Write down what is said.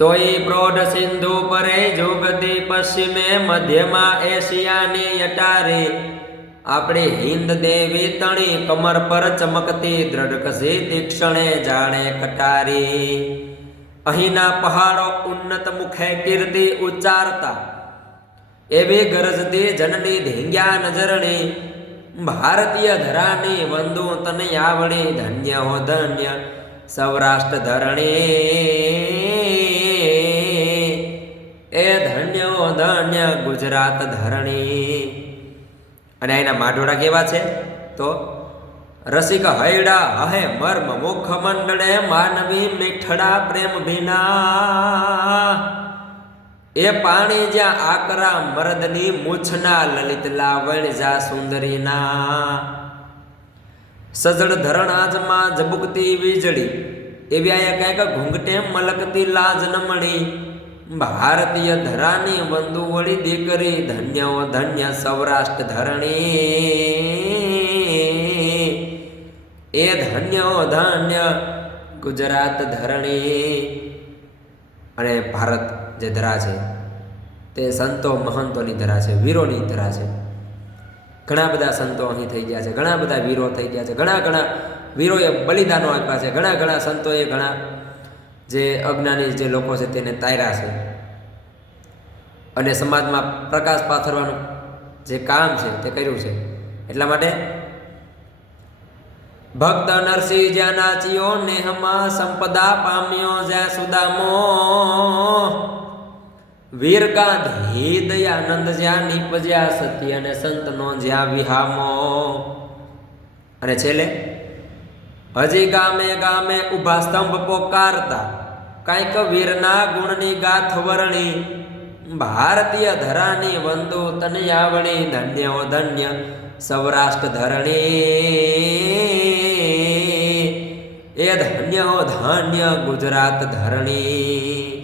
તોય પ્રૌઢ સિંધુ પરે જોગતી પશ્ચિમે મધ્યમાં એશિયાની અટારે આપણે હિન્દ દેવી તણી કમર પર ચમકતી દ્રઢ કસી તીક્ષણે જાણે કટારી અહીંના પહાડો ઉન્નત મુખે કીર્તિ ઉચ્ચારતા એવી ગરજતી જનની ધીંગ્યા નજરણી ભારતીય ધરાની વંદુ તને આવડી ધન્ય હો ધન્ય સૌરાષ્ટ્ર ધરણી એ ધન્ય હો ધન્ય ગુજરાત ધરણી। અને એના માઢોડા કેવા છે તો રસિક હૈડા હહે મર્મ મુખ મંડળે માનવી મીઠડા પ્રેમ ભીના એ પાણી જ્યાં આકરા મરદની મૂછના લલિત લાવણ જા સુંદરીના સજળ ધરણ આજમાં ઝબુકતી વીજળી એવી આયા કાંઈક ઘૂંઘટે મલકતી લાજ નમણી ભારતીય ધરાની વંદુ વળી દીકરી ધન્ય ધન્ય સૌરાષ્ટ્ર ધરણી એ ધન્ય ધન્ય ગુજરાત ધરણી। અને ભારત જે ધરા છે તે સંતો મહંતોની ધરા છે, વીરોની ધરા છે। ઘણા બધા સંતો અહીં થઈ ગયા છે, ઘણા બધા વીરો થઈ ગયા છે, ઘણા વીરોએ બલિદાનો આપ્યા છે, ઘણા સંતોએ ઘણા જે અજ્ઞાની જે લોકો છે તેને તાર્યા છે અને સમાજમાં પ્રકાશ પાથરવાનું જે કામ છે તે કર્યું છે। એટલા માટે ભક્ત નરસિંહ જ્યાં નાચ્યો નેહમાં સંપદા પામ્યો જ્યાં સુદામો વીરકાંત હૃદયાનંદ જ્યાં નીપજ્યા સત્ય અને સંતનો જ્યાં વિહામો। અને છેલ્લે હજી ગામે ગામે ઊભા સ્તંભ પોકારતા કાંઈક વીરના ગુણની ગાથ વર્ણી ભારતીય ધરાની વંદુ તને આવણી ધન્ય હો ધન્ય સૌરાષ્ટ્ર ધરણી એ ધન્ય હો ધન્ય ગુજરાત ધરણી।